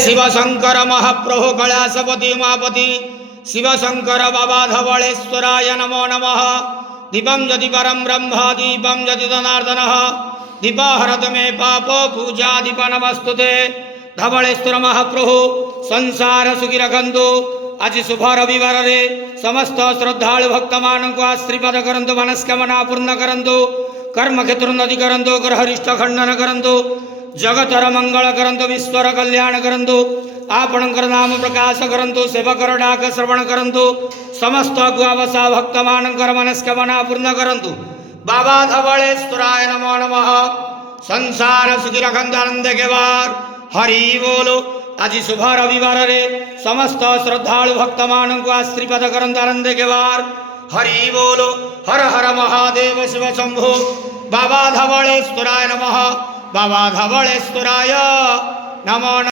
शिवशंकर महाप्रभु कैलासपति उमापति शिवशंकर बाबा धवलेश्वराय नमो नमः। दीपं यदि परं ब्रह्म दीपं यदि जनार्दन दीप हरत मे पाप पूजा दीप नमस्तुते। धवलेश्वर महाप्रभु संसार सुखी रखंतु। आज शुभ रविवार रे समस्त श्रद्धालु भक्त मान को आशीर्वाद करंतु, मनस्कामना पूर्ण करंतु, कर्म क्षेत्र उन्नति करंतु, ग्रहरिष्ठ खंडन करंतु, जगतर मंगल करंतु, विश्वर कल्याण करंतु, आपणकर नाम प्रकाश करंतु, सेवकर डाक श्रवण करंतु, समस्त गुआवसा भक्त मानकर मनस्कामना पूर्ण करंतु। बाबा धवलेश्वराय नमो नमः। संसार सुखी रखंतु, आनंद के बार हरि बोलो। आज शुभ रविवार रे समस्त श्रद्धालु भक्त मान को आशीर्वाद करंतु, आनंद के बार हरि बोलो। हर हर महादेव शिव शंभो। बाबा धवलेश्वराय नमः। बाबा धवलेश्वराय नमो नमः।